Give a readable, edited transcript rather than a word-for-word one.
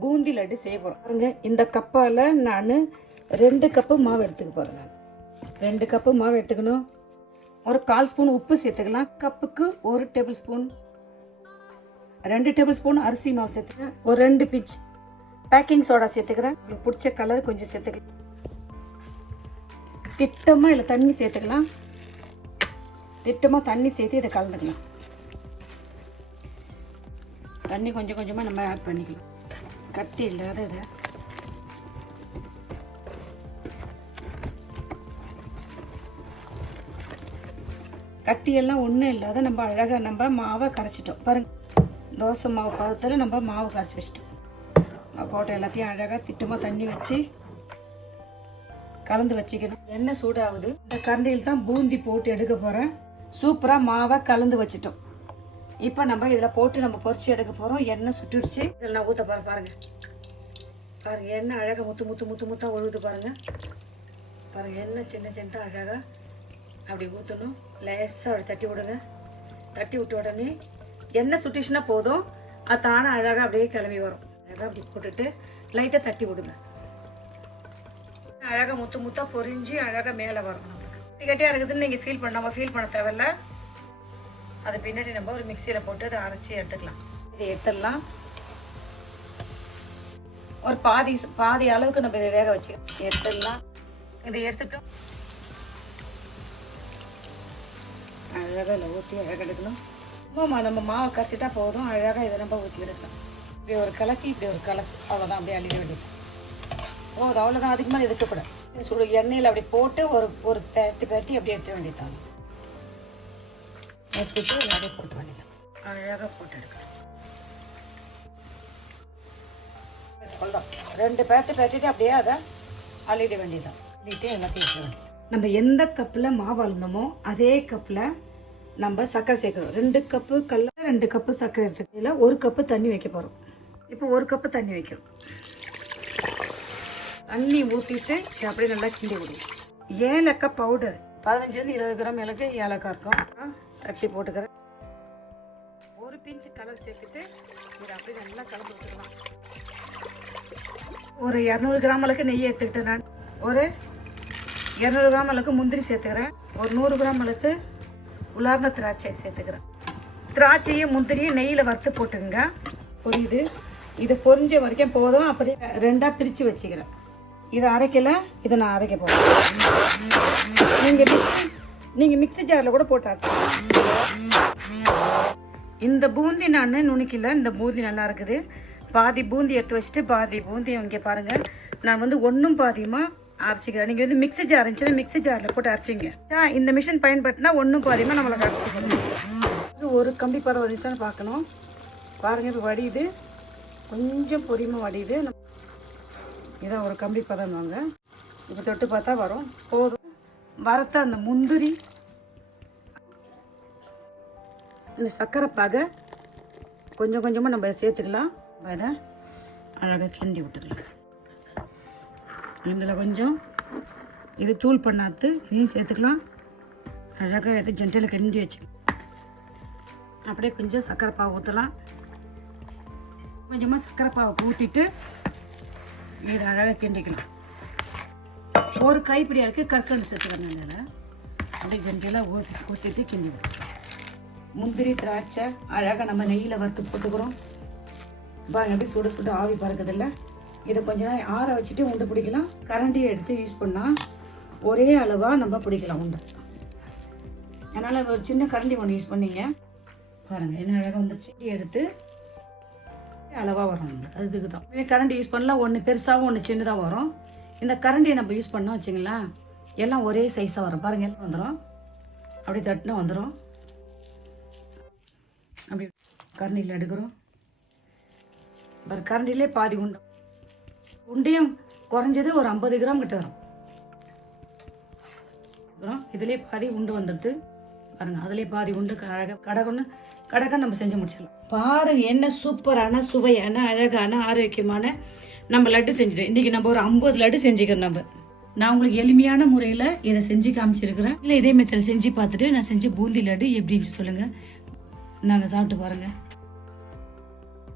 பூந்தி லட்டு செய்ய போகிறோம் பாருங்க. இந்த கப்பால் நான் 2 கப்பு மாவு எடுத்துக்க போகிறேன். நான் 2 கப்பு மாவு எடுத்துக்கணும். ஒரு 1/4 ஸ்பூன் உப்பு சேர்த்துக்கலாம். கப்புக்கு 1 டேபிள் ஸ்பூன் 2 டேபிள் ஸ்பூன் அரிசி மாவு சேர்த்துக்கிறேன். ஒரு 2 பிஞ்ச் பேக்கிங் சோடா சேர்த்துக்கிறேன். உங்களுக்கு பிடிச்ச கலர் கொஞ்சம் சேர்த்துக்கலாம். திட்டமாக இல்லை தண்ணி சேர்த்துக்கலாம். திட்டமாக தண்ணி சேர்த்து இதை கலந்துக்கலாம். தண்ணி கொஞ்சம் கொஞ்சமாக நம்ம ஆட் பண்ணிக்கலாம். கட்டி இல்லாத இதை கட்டியெல்லாம் ஒன்றும் இல்லாத நம்ம அழகாக நம்ம மாவை கரைச்சிட்டோம் பாருங்கள். தோசை மாவு பதத்தில் நம்ம மாவு கரைச்சி வச்சிட்டோம். போட்டு எல்லாத்தையும் அழகாக திட்டமாக தண்ணி வச்சு கலந்து வச்சுக்கணும். எண்ணெய் சூடாகுது. இந்த கரண்டியில் தான் பூந்தி போட்டு எடுக்க போகிறேன். சூப்பராக மாவை கலந்து வச்சுட்டோம். இப்போ நம்ம இதில் போட்டு நம்ம பொரிச்சு எடுக்க போகிறோம். எண்ணெய் சுட்டுடுச்சு. இதில் நான் ஊற்ற பாருங்கள். பாருங்கள் எண்ணெய் அழகாக முத்தாக ஒழுகுது பாருங்கள். எண்ணெய் சின்ன சின்னதாக அழகாக அப்படி ஊற்றணும். லேசாக அப்படி தட்டி விடுங்க. தட்டி விட்ட உடனே எண்ணெய் சுட்டுச்சுன்னா போதும். அது தானே அழகாக அப்படியே கிளம்பி வரும். அழகாக அப்படி போட்டுட்டு லைட்டாக தட்டி விடுங்க. அழகாக முத்தாக பொரிஞ்சு அழகாக மேலே வரும். நம்மளுக்கு கட்டியாக இருக்குதுன்னு நீங்கள் ஃபீல் பண்ண தேவையில்ல. அது பின்னாடி நம்ம ஒரு மிக்சியில் போட்டு அதை அரைச்சி எடுத்துக்கலாம். இதை எடுத்துடலாம். ஒரு பாதி அளவுக்கு நம்ம இதை வேக வச்சு எடுத்துடலாம். இதை எடுத்துட்டோம். அழகாக இல்லை ஊற்றி அழகாக எடுக்கணும். நம்ம மாவை கரைச்சிட்டா போதும். அழகாக இதை நம்ம ஊற்றி எடுக்கலாம். இப்படி ஒரு கலக்கி அவ்வளோதான். அப்படியே அள்ளிட வேண்டியது போதும். அவ்வளோதான். அதுக்கு மேலே இருக்கக்கூடாது. சுடு எண்ணெயில் அப்படி போட்டு ஒரு பேட்டி அப்படியே எடுத்துட வேண்டியதான். எடுத்துட்டு எல்லாத்தையும் போட்டு வேண்டியதான். அழகாக போட்டு எடுக்கலாம். 2 பேட்டிட்டு அப்படியே அதை அள்ளிட வேண்டியதான். அள்ளிட்டு எல்லாத்தையும் எடுக்க வேண்டியது. நம்ம எந்த கப்பில் மாவு அழுந்தோமோ அதே கப்பில் நம்ம சர்க்கரை சேர்க்கணும். 2 கப்பு கல்ல 2 கப்பு சர்க்கரை எடுத்துக்கலாம். இதில் 1 கப்பு தண்ணி வைக்க போகிறோம். இப்போ 1 கப்பு தண்ணி வைக்கிறோம். தண்ணி ஊற்றிட்டு அப்படியே நல்லா கிண்டி விடுவோம். ஏலக்காய் பவுடர் 15 20 கிராம் ஏலக்காய் இருக்கும். தட்டி போட்டுக்கிறேன். 1 பிஞ்சு கலர் சேர்த்துட்டு இதை அப்படியே நல்லா கலந்து விட்டுக்கலாம். ஒரு 200 கிராம் அளவுக்கு நெய் எடுத்துக்கிட்டேன். நான் ஒரு 200 கிராம் அளவுக்கு முந்திரி சேர்த்துக்கிறேன். ஒரு 100 கிராம் அளவுக்கு உலர்ந்த திராட்சை சேர்த்துக்கிறேன். திராட்சையும் முந்திரியும் நெய்யில் வறுத்து போட்டுங்க. பொரியுது. இது பொரிஞ்ச வரைக்கும் போதும். அப்படியே 2ஆக பிரித்து வச்சுக்கிறேன். இதை அரைக்கல. இதை நான் அரைக்க போகிறேன். நீங்கள் மிக்ஸி ஜாரில் கூட போட்டு அரைச்சிக்கலாம். இந்த பூந்தி நான் நுணுக்கில. இந்த பூந்தி நல்லா இருக்குது. பாதி பூந்தி எடுத்து வச்சுட்டு பாதி பூந்தி இங்கே பாருங்கள். நான் வந்து 1 பாதியமாக அரைச்சிக்கிறேன். நீங்கள் வந்து மிக்ஸி ஜார் இருந்துச்சுன்னா மிக்ஸி ஜாரில் போட்டு அரைச்சிங்க. இந்த மிஷின் பயன்படுத்தினா 1 பாதியமாக நம்மளுக்கு அரைச்சிக்கணும். ஒரு கம்பி பதம் வந்துச்சான்னு பார்க்கணும். பாருங்கள் இப்போ வடியுது. கொஞ்சம் பொறியமாக வடியுது. இதான் ஒரு கம்பி பதம் வாங்க. இப்போ தொட்டு பார்த்தா வரும். போதும். வறுத்த அந்த முந்திரி இந்த சர்க்கரை பாகை கொஞ்சம் கொஞ்சமாக நம்ம சேர்த்துக்கலாம். அதை அழகாக கிண்டி விட்டுக்கலாம். இதில் கொஞ்சம் இது தூள் பண்ணாத்து இதையும் சேர்த்துக்கலாம். அழகாக எடுத்து ஜென்டலில் கிண்டி வச்சு அப்படியே கொஞ்சம் சர்க்கரை பாவை ஊற்றலாம். கொஞ்சமாக சர்க்கரை பாவை ஊற்றிட்டு இதை அழகாக கிண்டிக்கலாம். ஒரு கைப்பிடி அளவுக்கு கற்கண்டு சேர்த்துக்கிறேன். அதில் அப்படியே ஜென்டலாக ஊற்றிட்டு கிண்டி விடுறோம். முந்திரி திராட்சை அழகாக நம்ம நெய்யில் வறுத்து போட்டுக்கிறோம். பாருங்க எப்படி சுட ஆவி பறக்குதில்ல. இதை கொஞ்ச நேரம் ஆற வச்சுட்டு உண்டை பிடிக்கலாம். கரண்டியை எடுத்து யூஸ் பண்ணால் ஒரே அளவாக நம்ம பிடிக்கலாம் உண்டை. அதனால் ஒரு சின்ன கரண்டி ஒன்று யூஸ் பண்ணிங்க. பாருங்கள் என்ன அழகாக வந்துச்சு. எடுத்து அளவாக வரும் நம்மளுக்கு. அதுக்கு தான் கரண்டி யூஸ் பண்ணலாம். ஒன்று பெருசாகவும் ஒன்று சின்னதாக வரும். இந்த கரண்டியை நம்ம யூஸ் பண்ணோம் வச்சுங்களேன், எல்லாம் ஒரே சைஸாக வரும். பாருங்கள் எல்லாம் வந்துடும். அப்படி தட்டினா வந்துடும். அப்படி கரண்டியில் எடுக்கிறோம். கரண்டிலே பாதி உண்டையும் குறைஞ்சது ஒரு 50 கிராம் கிட்ட வரும். இதுலேயே பாதி உண்டு வந்துடுது பாருங்கள். அதுலேயே பாதி உண்டு கடை நம்ம செஞ்சு முடிச்சிடலாம். பாருங்க என்ன சூப்பரான சுவையான அழகான ஆரோக்கியமான நம்ம லட்டு செஞ்சுட்டோம். இன்றைக்கி நம்ம ஒரு 50 லட்டு செஞ்சுக்கிறோம். நான் உங்களுக்கு எளிமையான முறையில் இதை செஞ்சு காமிச்சிருக்கிறேன். இல்லை இதே மெத்தட் செஞ்சு பார்த்துட்டு நான் செஞ்சு பூந்தி லட்டு எப்படின்னு சொல்லுங்கள். நாங்கள் சாப்பிட்டு பாருங்கள்.